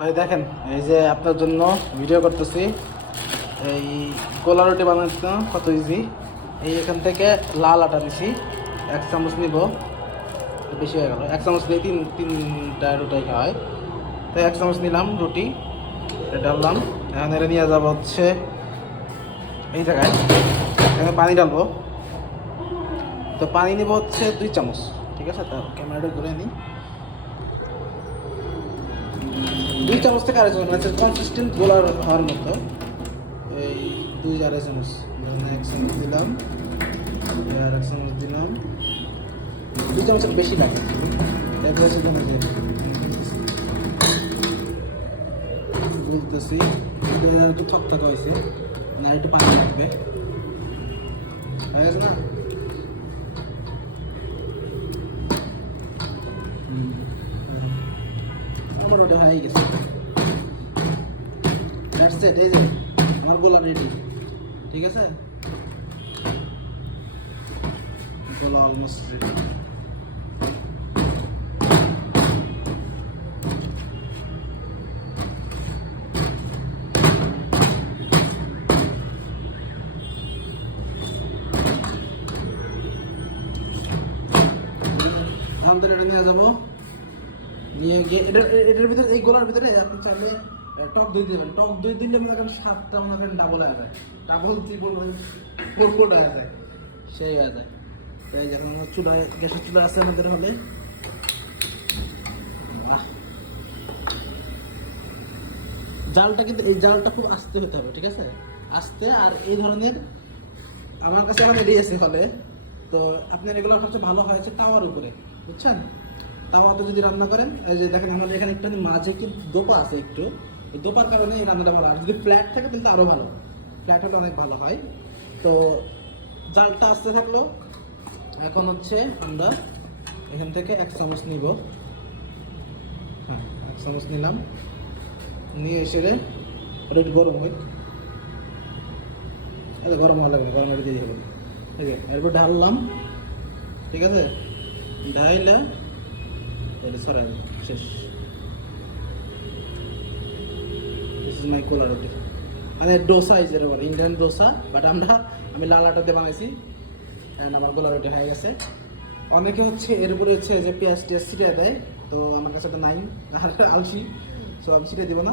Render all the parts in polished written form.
ভাই দেখেন, এই যে আপনার জন্য ভিডিও করতেছি। এই গোলা রুটি বানাতে কত ইজি। এই এখান থেকে লাল আটা নিছি, 1 চামচ নিব। বেশি হয়ে গেল, 1 চামচ দিয়ে তিনটা রুটি খাওয়া হয়। তো 1 চামচ নিলাম রুটি, এটা ডাললাম। এখন এটা নিয়ে যাবো হচ্ছে এই জায়গায়, এখানে পানি ডালবো। তো পানি নিব হচ্ছে 2 চামচ, ঠিক আছে। তো ক্যামেরাটা ঘুরে নিই। 2 চামচ থেকে 2.5 চামচ, মানে কনসিস্টেন্ট গোলার হওয়ার মতো। এই 2 আর 2.5 চামচ, 1 চামচ দিলাম, আর 1 চামচ দিলাম। 2 চামচের বেশি লাগে। এরপরে বলতেছি একটু থকথকা হয়েছে, মানে একটু পানি লাগবে, হয়ে গেছে না? আমার ওটা হয়ে গেছে। দ্যাটস ইট, এই যে আমার গোলা রেডি, ঠিক আছে। গোলা অলমোস্ট রেডি। আলহামদুলিল্লাহ, এটা নিয়ে যাবো। নিয়ে গিয়ে এটার ভিতরে, এই গোলার ভিতরে আপনি চাইলে টক দই দেবেন। টক দই দিলে মনে করেন স্বাদটা মনে করেন ডাবল হয়ে যায়, ডাবল ত্রিপল ফোরফোল্ড হয়ে যায়, সেই হয়ে যায়। তাই যখন আমরা চুলায়, গ্যাসের চুলা আছে আমাদের হলে, জালটা কিন্তু এই জালটা খুব আস্তে হতে হবে, ঠিক আছে, আস্তে। আর এই ধরনের আমার কাছে এখন এটাই আছে হলে। তো আপনার এগুলো সবচেয়ে ভালো হয়েছে তাওয়ার উপরে, বুঝছেন। তাওয়াতে যদি রান্না করেন, এই যে দেখেন আমাদের এখানে একটু মাঝে কিন্তু দোপা আছে একটু, এই দোপার কারণে এই রান্নাটা ভালো। আর যদি ফ্ল্যাট থাকে তাহলে তো আরও ভালো, ফ্ল্যাট হলে অনেক ভালো হয়। তো জালটা আস্তে থাকলো। এখন হচ্ছে আমরা এখান থেকে 1 চামচ নিব। হ্যাঁ, 1 চামচ নিলাম। নিয়ে এসে ওটা একটু গরম হয়, আচ্ছা গরম হওয়া লাগবে, গরম দিয়ে দেবো, ঠিক আছে। এরপর ঢাললাম, ঠিক আছে। ঢাইলে এটা ছড়াই শেষ। দিস ইজ মাই কোলা রুটি, মানে ডোসা ইজের বলে, ইন্ডিয়ান ডোসা, বাট আমি লাল আটা দিয়ে বানাইছি। আমার গোলা রুটি হয়ে গেছে। অনেকে হচ্ছে এর উপরে হচ্ছে যে পেঁয়াজ টিয়াজ ছিটিয়ে দেয়, তো আমার কাছে তো নাই, আর আলসি, সো আমি ছিটিয়ে দিব না।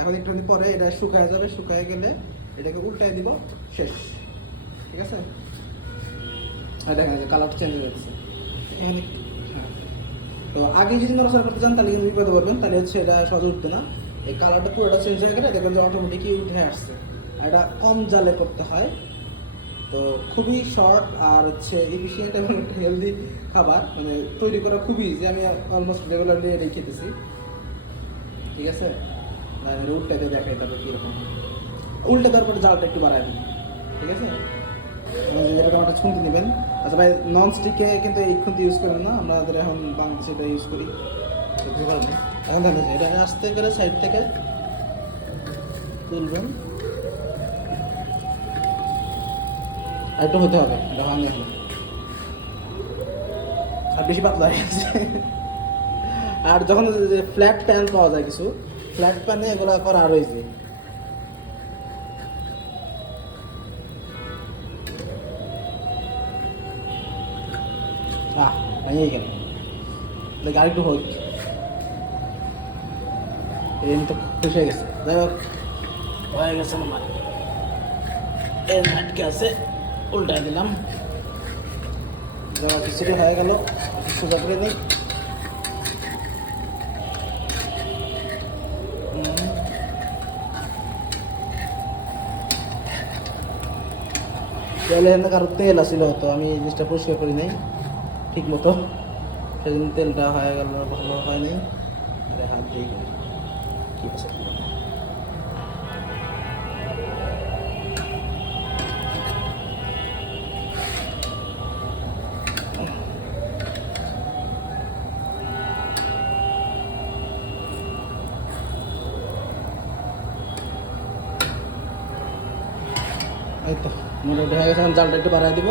এখন একটুখানি পরে এটা শুকায় যাবে, শুকায় গেলে এটাকে উল্টাই দিব, শেষ, ঠিক আছে। আর দেখা যাচ্ছে কালারটা চেঞ্জ হয়ে যাচ্ছে এখানে। হ্যাঁ, তো আগে যদি নড়াচড়া করতে চান তাহলে কিন্তু বিপদে পড়বেন, তাহলে হচ্ছে এটা সহজে উঠবে না। এই কালারটা পুরোটা চেঞ্জ হয়ে গেলে দেখবেন যে অটোমেটিকই উঠে আসছে। আর এটা কম জালে করতে হয়। তো খুবই শর্ট আর হচ্ছে এফিসিয়েন্ট এবং একটা হেলদি খাবার, মানে তৈরি করা খুবই ইজি। আমি অলমোস্ট রেগুলারলি এটাই খেতেছি, ঠিক আছে। উল্টাতে দেখাই তারপর কীরকম উল্টে, তারপরে জালটা একটু বাড়ায় দিন, ঠিক আছে। যেটা একটা খুন্তি নেবেন। আচ্ছা ভাই, নন স্টিকে কিন্তু এই খুন্তি ইউজ করেন না, আমাদের এখন বাংলাদেশে এটা ইউজ করি। এখন দেখেন এটা আস্তে করে সাইড থেকে তুলবেন, আর একটু হতে হবে, এটা ভাঙে এখন, আর বেশি পাতলা হয়ে গেছে। আর যখন যে ফ্ল্যাট প্যান পাওয়া যায় কিছু, ফ্ল্যাট প্যানে এগুলো করা আরও ইজি। ভেঙেই গেল, দেখি আরেকটু হোক। এই তো খুশি হয়ে গেছে, যাই হোক হয়ে গেছে আমার। এর আটকে আছে, উল্টাই দিলাম, কিছুটা হয়ে গেল, সোজা করে দিই। তেলে কারো তেল আসছিল, হয়তো আমি জিনিসটা পরিষ্কার করি নাই ঠিক মতো, সেদিন তেলটা হয়ে গেল, ভালো হয় নাই। হাত দিয়ে করি কি আছে। এই তো মোটামুটি হয়ে গেছে। এখন জালটা একটু বাড়াই দিব,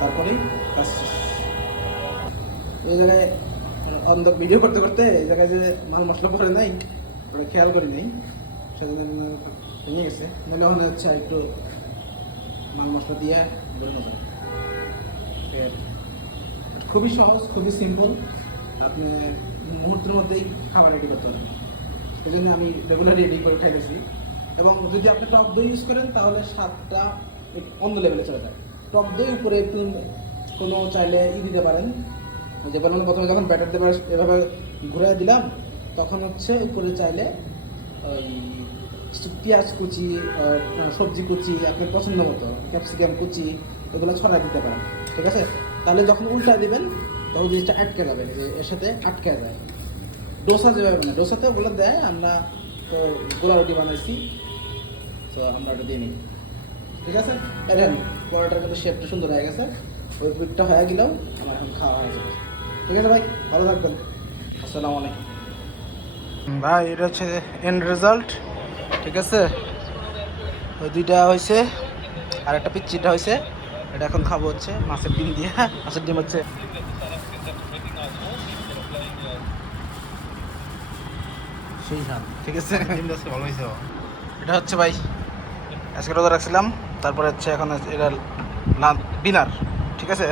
তারপরেই কাজ শেষ। এই জায়গায় অন্ধ ভিডিও করতে করতে এই জায়গায় যে মাল মশলা পড়ে নাই ওটা খেয়াল করি নাই, সেজন্য ভেঙে গেছে। নাহলে ওখানে হচ্ছে একটু মাল মশলা দিয়ে বেরোনো যায়। খুবই সহজ, খুবই সিম্পল, আপনি মুহূর্তের মধ্যেই খাবার রেডি করতে পারেন। এই জন্য আমি রেগুলার রেডি করে খাইতেছি। এবং যদি আপনি টক দই ইউজ করেন তাহলে স্বাদটা অন্য লেভেলে চলে যায়। টক দই উপরে একটু কোনো চাইলে দিতে পারেন, যে বললাম প্রথমে যখন ব্যাটার দেবার এভাবে ঘুরে দিলাম তখন হচ্ছে উপরে চাইলে ওই পেঁয়াজ কুচি, সবজি কুচি আপনার পছন্দ মতো, ক্যাপসিকাম কুচি এগুলো ছড়াই দিতে পারেন, ঠিক আছে? তাহলে যখন উল্টা দিবেন তখন জিনিসটা আটকে যাবে, যে এর সাথে আটকে যায়। ডোসা যেভাবে বানায় ডোসাতে ওগুলো দেয়, আমরা তো গোলা রুটি বানাইছি, তো আমরা ওটা দিয়ে নিই, ঠিক আছে? দেখেন পরোটার কিন্তু শেপটা সুন্দর হয়ে গেছে, ওই পিঠটা হয়ে গেলেও আমার এখন খাওয়া হয়ে যাবে। ঠিক আছে ভাই, ভালো থাকবেন, আসসালামু আলাইকুম। ভাই এটা হচ্ছে এন্ড রেজাল্ট, ঠিক আছে? ওই দুইটা হয়েছে আর একটা পিচ্চিটা হয়েছে, এটা এখন খাবো হচ্ছে মাছের ডিম দিয়ে। মাছের ডিম হচ্ছে সেই স্বাদ, ঠিক আছে? ভালো হয়েছে। এটা হচ্ছে ভাই আজকে রোজা রাখছিলাম, তারপরে হচ্ছে এখন এটা ডিনার, ঠিক আছে?